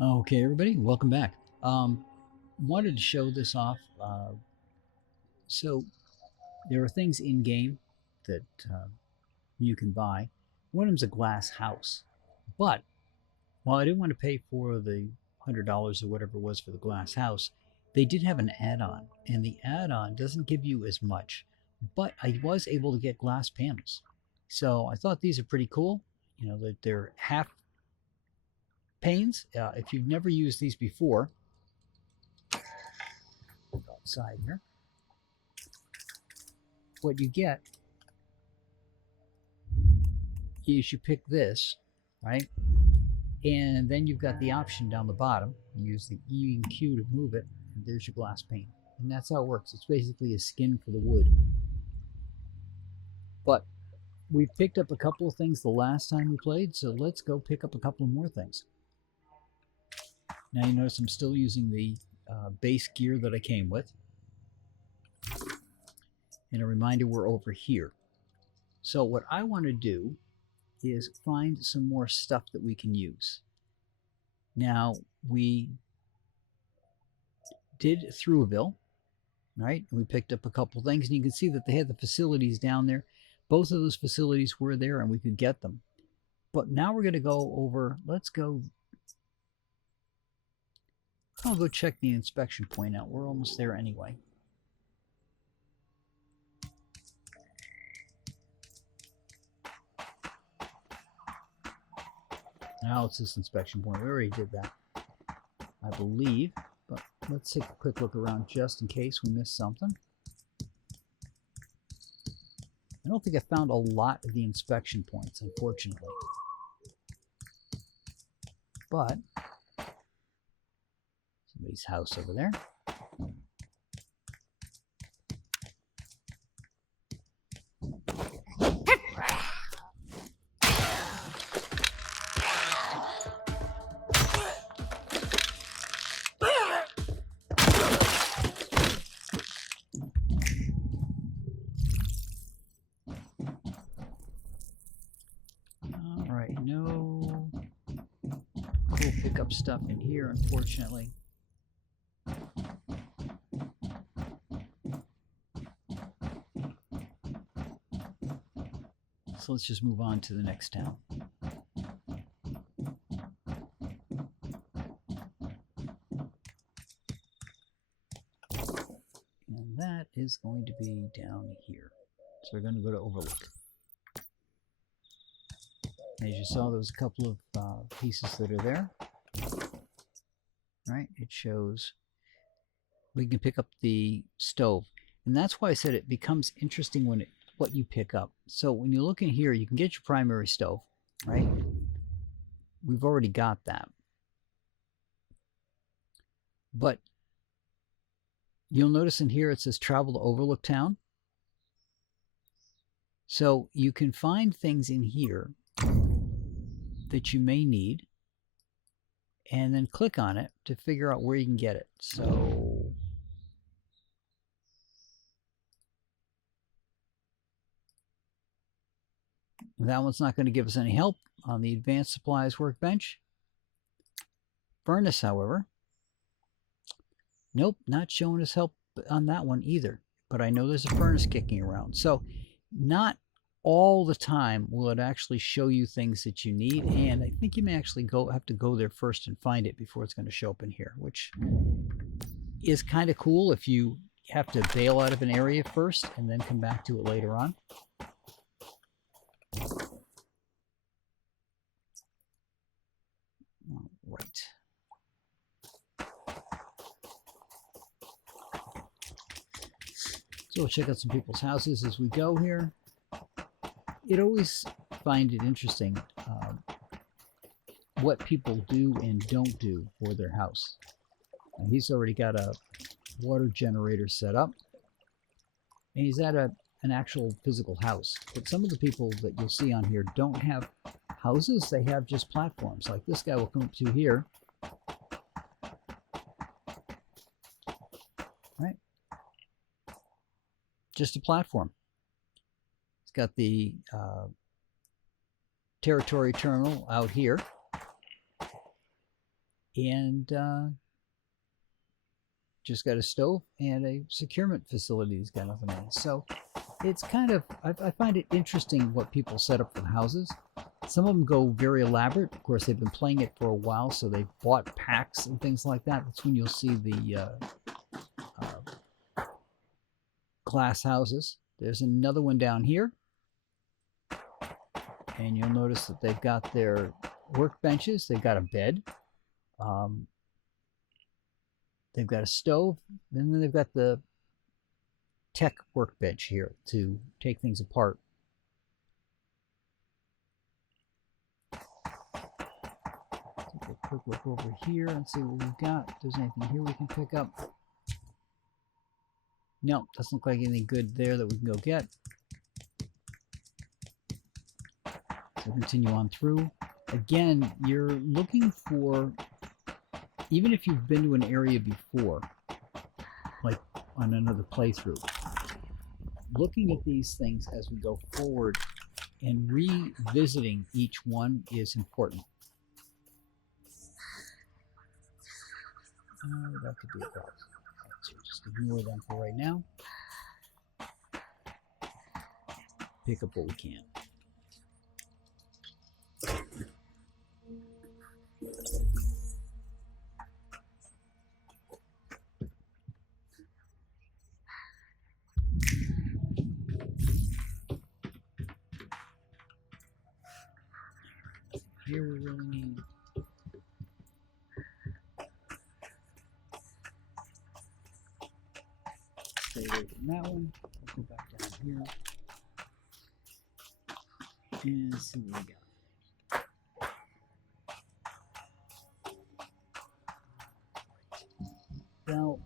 Okay, everybody, welcome back. Wanted to show this off. So there are things in game that you can buy. One of them's a glass house, but while I didn't want to pay for the $100 or whatever it was for the glass house, they did have an add-on, and the add-on doesn't give you as much, but I was able to get glass panels. So I thought these are pretty cool. You know that they're half panes. If you've never used these before, go outside here. What you get is you pick this, right? And then you've got the option down the bottom. You use the E and Q to move it, and there's your glass pane. And that's how it works. It's basically a skin for the wood. But we picked up a couple of things the last time we played, so let's go pick up a couple more things. Now you notice I'm still using the base gear that I came with. And a reminder, we're over here. So what I want to do is find some more stuff that we can use. Now, we did Thruwaville, right? We picked up a couple things, and you can see that they had the facilities down there. Both of those facilities were there, and we could get them. But now we're going to go over, I'll go check the inspection point out. We're almost there anyway. Now it's this inspection point. We already did that, I believe. But let's take a quick look around just in case we missed something. I don't think I found a lot of the inspection points, unfortunately. But somebody's house over there. Alright, no cool pickup stuff in here, unfortunately. So let's just move on to the next town. And that is going to be down here. So we're going to go to Overlook. As you saw, there's a couple of pieces that are there. Right? It shows we can pick up the stove. And that's why I said it becomes interesting when what you pick up. So when you look in here, you can get your primary stove, right? We've already got that. But you'll notice in here it says travel to Overlook Town. So you can find things in here that you may need and then click on it to figure out where you can get it. So that one's not going to give us any help on the advanced supplies workbench. Furnace, however, nope, not showing us help on that one either. But I know there's a furnace kicking around. So not all the time will it actually show you things that you need, and I think you may actually have to go there first and find it before it's going to show up in here, which is kind of cool if you have to bail out of an area first and then come back to it later on. All right. So we'll check out some people's houses as we go here. It always find it interesting what people do and don't do for their house. And he's already got a water generator set up, and he's at an actual physical house. But some of the people that you'll see on here don't have houses, they have just platforms. Like this guy will come up to here, right? Just a platform. It's got the territory terminal out here. and just got a stove and a securement facility he's got nothing in. So it's kind of, I find it interesting what people set up for houses. Some of them go very elaborate. Of course, they've been playing it for a while, so they've bought packs and things like that. That's when you'll see the glass houses. There's another one down here. And you'll notice that they've got their workbenches. They've got a bed. They've got a stove. And then they've got the tech workbench here to take things apart. Take a quick look over here and see what we've got. If there's anything here we can pick up. No, doesn't look like anything good there that we can go get. So continue on through. Again, you're looking for, even if you've been to an area before, like on another playthrough, looking at these things as we go forward and revisiting each one is important. That could be a problem. So just ignore them for right now. Pick up what we can. Here we really need stay away from that one. We'll go back down here and see what we got. Now,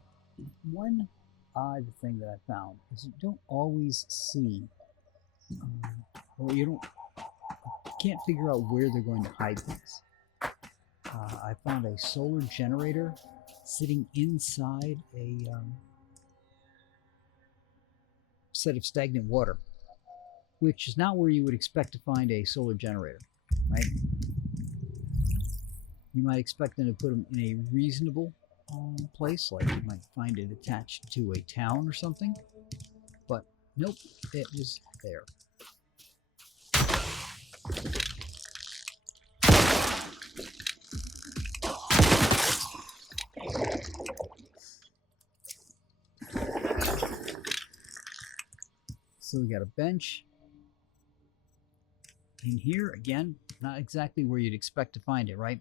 one odd thing that I found is you don't always see, or you can't figure out where they're going to hide things. I found a solar generator sitting inside a set of stagnant water, which is not where you would expect to find a solar generator, right? You might expect them to put them in a reasonable place, like you might find it attached to a town or something, but nope, it was there. So we got a bench in here. Again, not exactly where you'd expect to find it, right?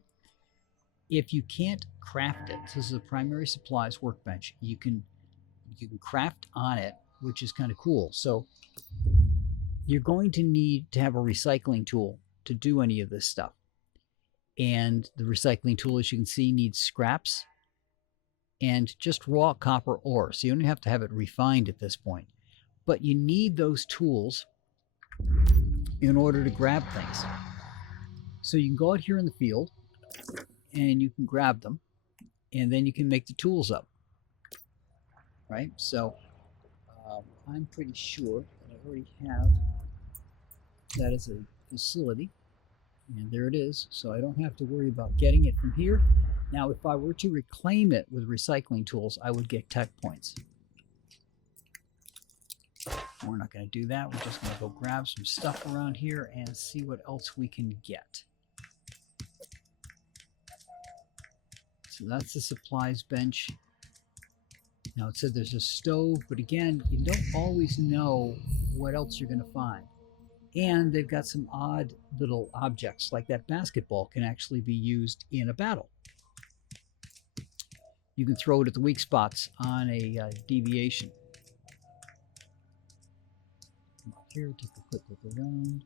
If you can't craft it, this is a primary supplies workbench. You can craft on it, which is kind of cool. So you're going to need to have a recycling tool to do any of this stuff. And the recycling tool, as you can see, needs scraps and just raw copper ore. So you don't have to have it refined at this point. But you need those tools in order to grab things. So you can go out here in the field and you can grab them, and then you can make the tools up, right? So I'm pretty sure that I already have that as a facility, and there it is. So I don't have to worry about getting it from here. Now, if I were to reclaim it with recycling tools, I would get tech points. We're not going to do that. We're just going to go grab some stuff around here and see what else we can get. So that's the supplies bench. Now it said there's a stove, but again, you don't always know what else you're going to find. And they've got some odd little objects, like that basketball can actually be used in a battle. You can throw it at the weak spots on a deviation. Come up here, take a quick look around.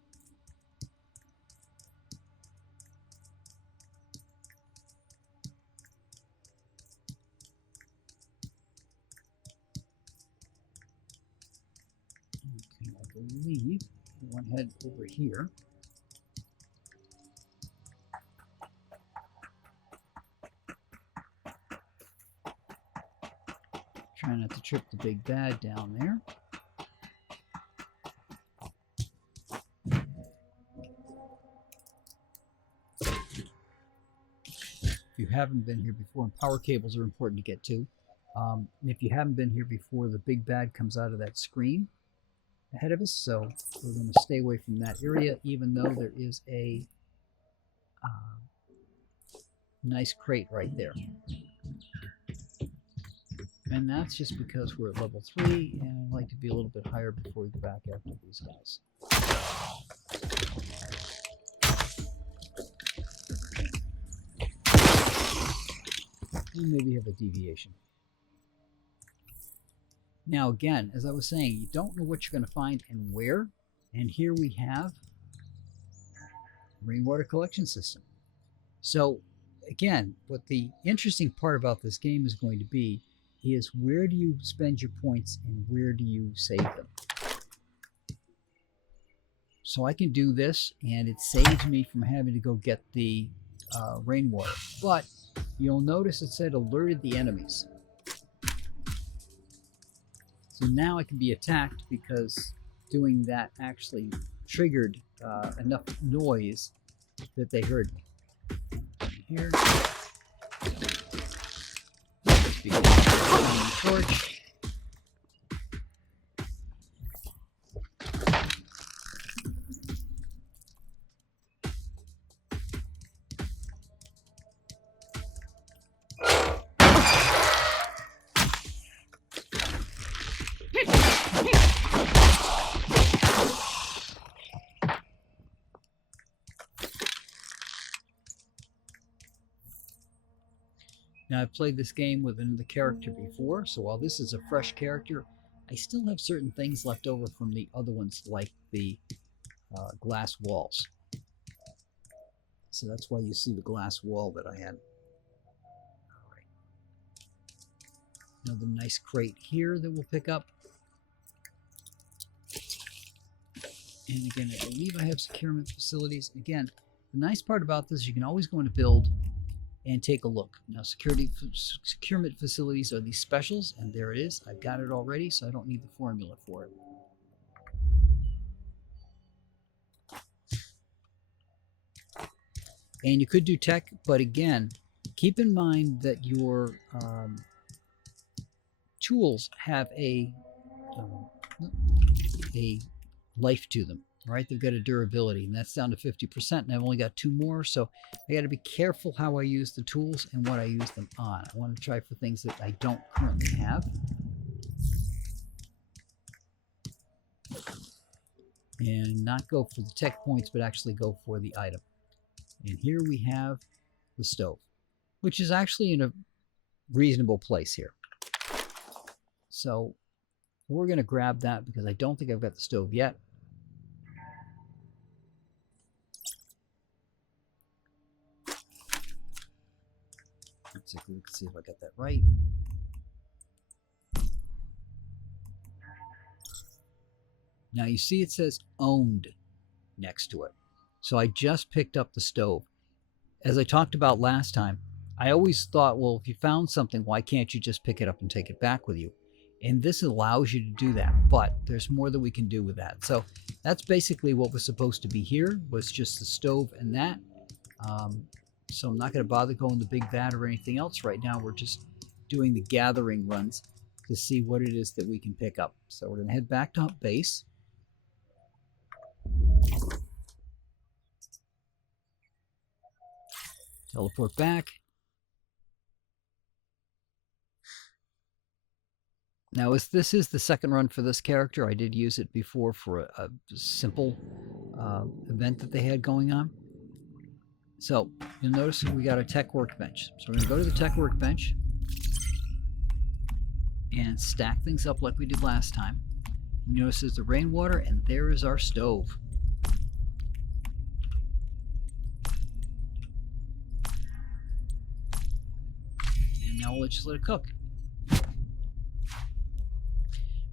Okay, I believe I went ahead over here. Try not to trip the big bad down there. if you haven't been here before, and power cables are important to get to. If you haven't been here before, the big bad comes out of that screen ahead of us, so we're going to stay away from that area, even though there is a nice crate right there. And that's just because we're at level 3, and I'd like to be a little bit higher before we go back after these guys. And maybe have a deviation. Now again, as I was saying, you don't know what you're going to find and where. And here we have rainwater collection system. So again, what the interesting part about this game is going to be is where do you spend your points and where do you save them. So I can do this and it saves me from having to go get the rainwater. But you'll notice it said alerted the enemies. So now I can be attacked because doing that actually triggered enough noise that they heard me. Here. Torch. Now, I've played this game with another character before, so while this is a fresh character, I still have certain things left over from the other ones, like the glass walls. So that's why you see the glass wall that I had. All right. Another nice crate here that we'll pick up. And again, I believe I have securement facilities. Again, the nice part about this is you can always go into build and take a look. Now, securement facilities are these specials, and there it is. I've got it already, so I don't need the formula for it. And you could do tech, but again, keep in mind that your tools have a life to them. Right, they've got a durability, and that's down to 50%, and I've only got 2 more, so I got to be careful how I use the tools and what I use them on. I want to try for things that I don't currently have. And not go for the tech points, but actually go for the item. And here we have the stove, which is actually in a reasonable place here. So we're going to grab that because I don't think I've got the stove yet. Let's take a look and see if I got that right. Now you see it says owned next to it. So I just picked up the stove. As I talked about last time, I always thought, well, if you found something, why can't you just pick it up and take it back with you? And this allows you to do that, but there's more that we can do with that. So that's basically what was supposed to be here, was just the stove and that. So I'm not going to bother going the big vat or anything else right now. We're just doing the gathering runs to see what it is that we can pick up. So we're going to head back to base. Teleport back. Now, as this is the second run for this character, I did use it before for a simple event that they had going on. So you'll notice we got a tech workbench. So we're going to go to the tech workbench and stack things up like we did last time. You notice there's the rainwater, and there is our stove. And now we'll just let it cook.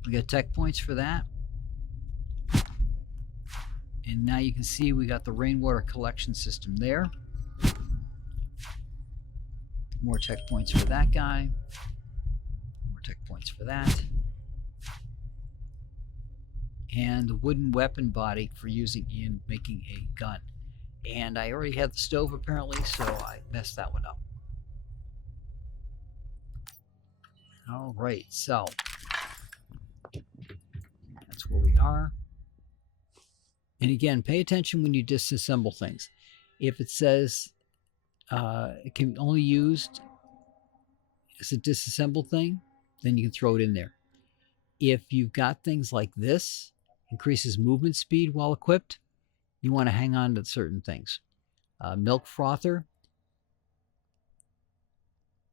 We got tech points for that. And now you can see we got the rainwater collection system there. More tech points for that guy. More tech points for that. And the wooden weapon body for using in making a gun. And I already had the stove apparently, so I messed that one up. All right, so that's where we are. And again, pay attention when you disassemble things. If it says it can be only used as a disassembled thing, then you can throw it in there. If you've got things like this, increases movement speed while equipped, you want to hang on to certain things. Milk frother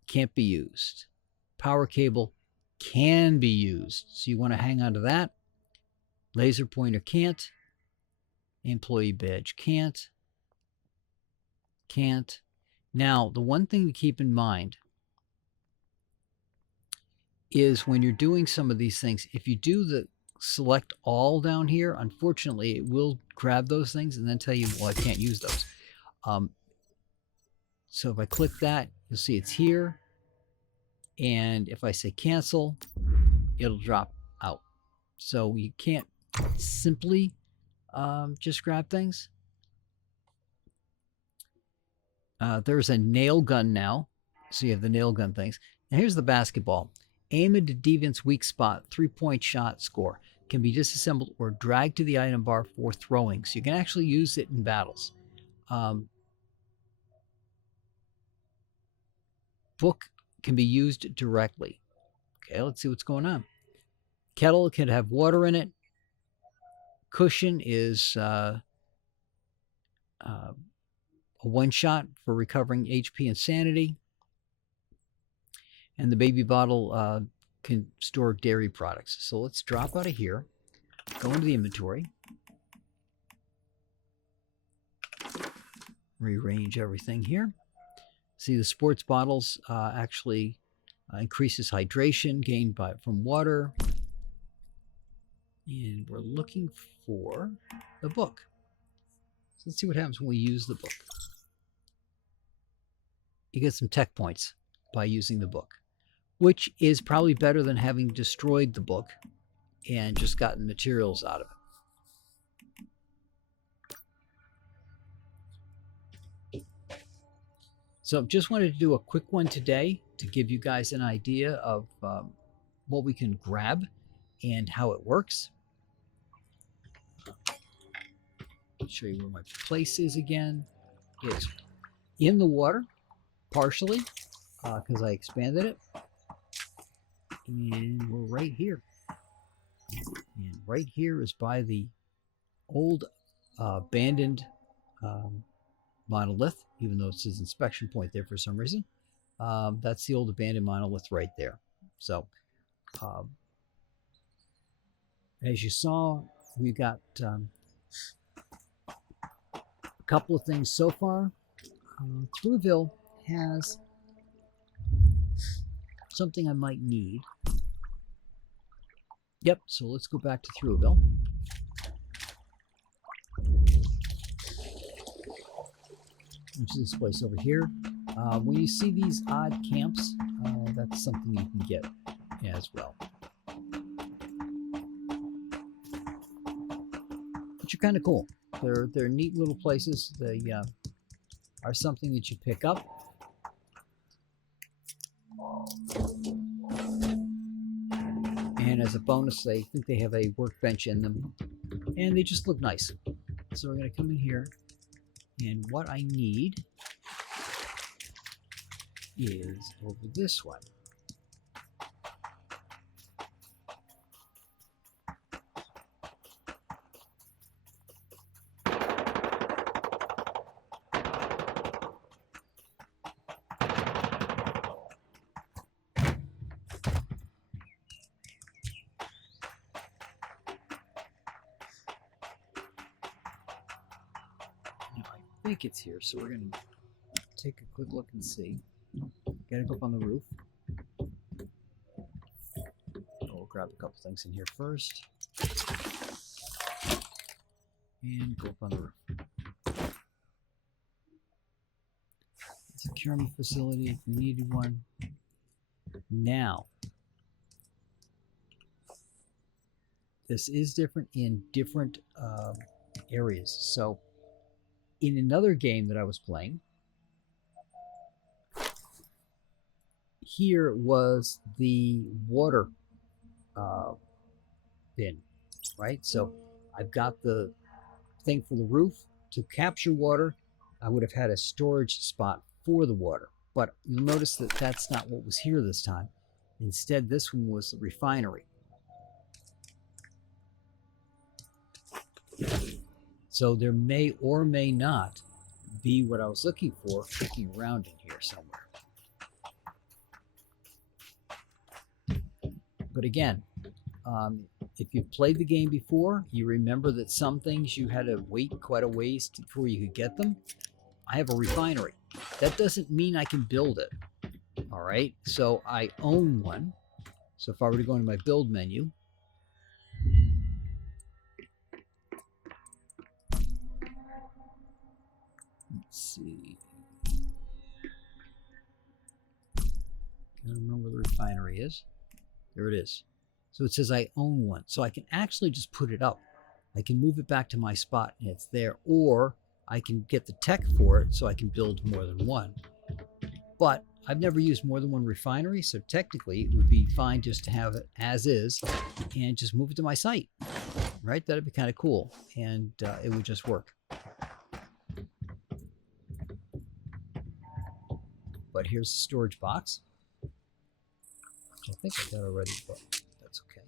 can't be used. Power cable can be used, so you want to hang on to that. Laser pointer can't. Employee badge can't. Now, the one thing to keep in mind is when you're doing some of these things, if you do the select all down here, unfortunately, it will grab those things and then tell you, well, I can't use those. So if I click that, you'll see it's here. And if I say cancel, it'll drop out. So you can't simply just grab things. There's a nail gun now. So you have the nail gun things. Now here's the basketball. Aim at the deviant's weak spot, 3-point shot, score. Can be disassembled or dragged to the item bar for throwing. So you can actually use it in battles. Book can be used directly. Okay, let's see what's going on. Kettle can have water in it. Cushion is a one-shot for recovering HP and sanity. And the baby bottle can store dairy products. So let's drop out of here, go into the inventory, rearrange everything here. See, the sports bottles actually increases hydration gained from water. And we're looking for the book. So let's see what happens when we use the book. You get some tech points by using the book, which is probably better than having destroyed the book and just gotten materials out of it. So just wanted to do a quick one today to give you guys an idea of what we can grab and how it works. I'll show you where my place is again. It's in the water, partially, because I expanded it. And we're right here. And right here is by the old abandoned monolith, even though it says inspection point there for some reason. That's the old abandoned monolith right there. So, as you saw, we got a couple of things so far. Thruwville has something I might need. Yep, so let's go back to Thruwville. Which is this place over here. When you see these odd camps, that's something you can get as well. Which are kind of cool. They're neat little places. They are something that you pick up. And as a bonus, I think they have a workbench in them. And they just look nice. So we're going to come in here. And what I need is over this one. I think it's here, so we're going to take a quick look and see. Gotta go up on the roof. We'll grab a couple things in here first. And go up on the roof. Securement facility if you needed one. Now, this is different in different areas. So, in another game that I was playing, here was the water bin, right? So I've got the thing for the roof to capture water. I would have had a storage spot for the water, but you'll notice that that's not what was here this time. Instead, this one was the refinery. So there may or may not be what I was looking for looking around in here somewhere. But again, if you've played the game before, you remember that some things you had to wait quite a ways before you could get them. I have a refinery. That doesn't mean I can build it. All right, so I own one. So if I were to go into my build menu, let's see. I don't remember where the refinery is. There it is. So it says I own one. So I can actually just put it up. I can move it back to my spot and it's there. Or I can get the tech for it so I can build more than one. But I've never used more than one refinery, so technically it would be fine just to have it as is and just move it to my site, right? That'd be kind of cool, and it would just work. But here's the storage box, which I think I got already, but that's okay.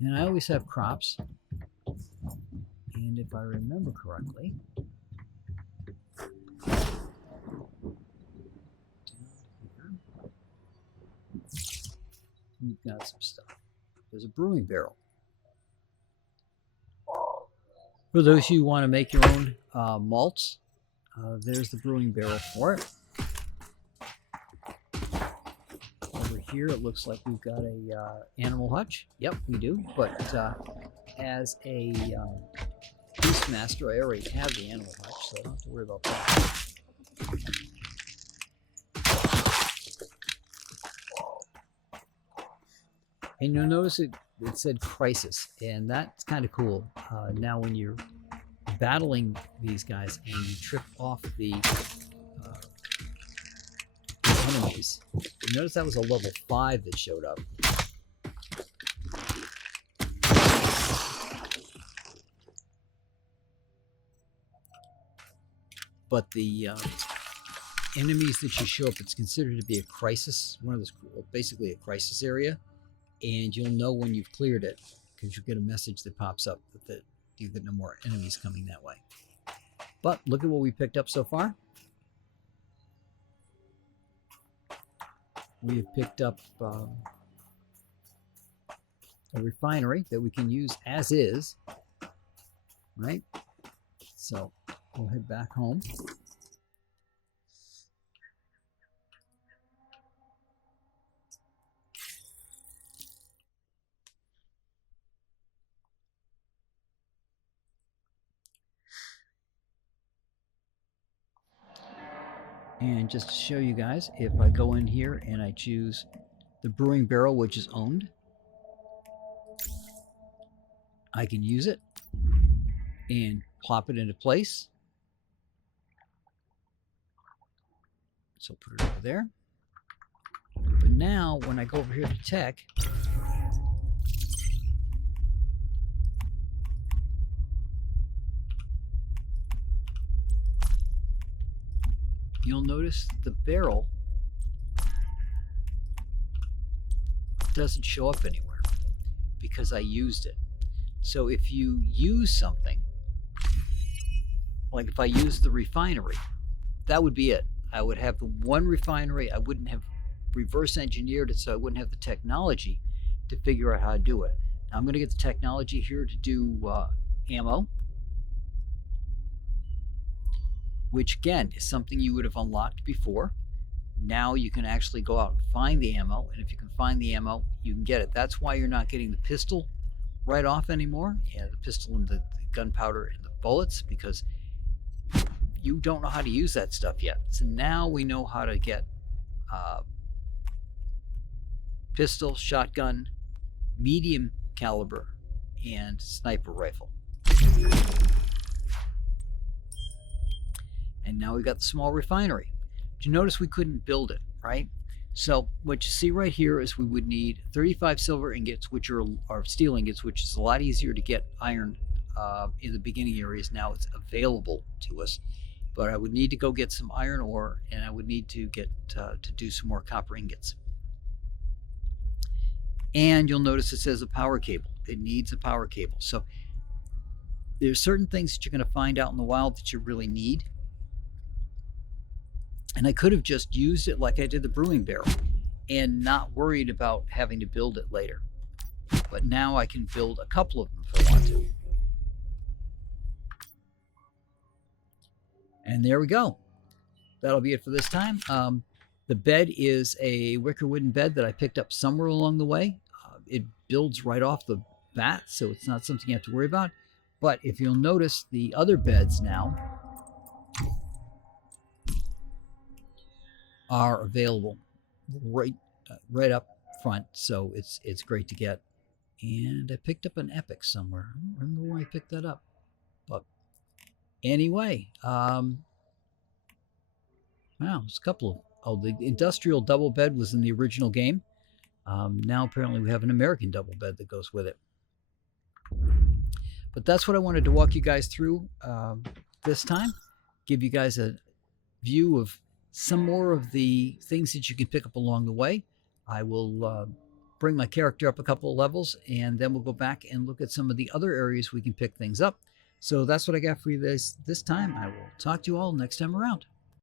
And I always have crops. And if I remember correctly, we've got some stuff. There's a brewing barrel. For those of you who want to make your own malts, there's the brewing barrel for it. Over here, it looks like we've got a animal hutch. Yep, we do. But as a Beastmaster, I already have the animal hutch, so I don't have to worry about that. And you'll notice it said crisis, and that's kind of cool. Now when you're battling these guys and you trip off the enemies, you notice that was a level 5 that showed up. But the enemies that you show up, it's considered to be a crisis, one of those, basically a crisis area, and you'll know when you've cleared it because you'll get a message that pops up that you get no more enemies coming that way. But look at what we picked up so far. We have picked up a refinery that we can use as is, right? So we'll head back home. And just to show you guys, if I go in here and I choose the brewing barrel, which is owned, I can use it and plop it into place. So put it over there. But now when I go over here to tech, you'll notice the barrel doesn't show up anywhere because I used it. So if you use something, like if I use the refinery, that would be it. I would have the one refinery. I wouldn't have reverse engineered it, so I wouldn't have the technology to figure out how to do it. Now I'm going to get the technology here to do ammo, which again is something you would have unlocked before. Now you can actually go out and find the ammo, and if you can find the ammo, you can get it. That's why you're not getting the pistol right off anymore. Yeah, the pistol and the gunpowder and the bullets, because you don't know how to use that stuff yet. So now we know how to get pistol, shotgun, medium caliber, and sniper rifle. And now we've got the small refinery. But you notice we couldn't build it, right? So what you see right here is we would need 35 silver ingots, which are steel ingots, which is a lot easier to get iron in the beginning areas. Now it's available to us. But I would need to go get some iron ore, and I would need to get to do some more copper ingots. And you'll notice it says a power cable. It needs a power cable. So there's certain things that you're going to find out in the wild that you really need. And I could have just used it like I did the brewing barrel and not worried about having to build it later. But now I can build a couple of them if I want to. And there we go. That'll be it for this time. The bed is a wicker wooden bed that I picked up somewhere along the way. It builds right off the bat, so it's not something you have to worry about. But if you'll notice, the other beds now are available right up front, so it's great to get. And I picked up an epic somewhere. I don't remember where I picked that up, but anyway, wow, there's a couple of the industrial double bed was in the original game. Now apparently we have an American double bed that goes with it. But that's what I wanted to walk you guys through this time. Give you guys a view of some more of the things that you can pick up along the way. I will bring my character up a couple of levels, and then we'll go back and look at some of the other areas we can pick things up. So that's what I got for you this time. I will talk to you all next time around.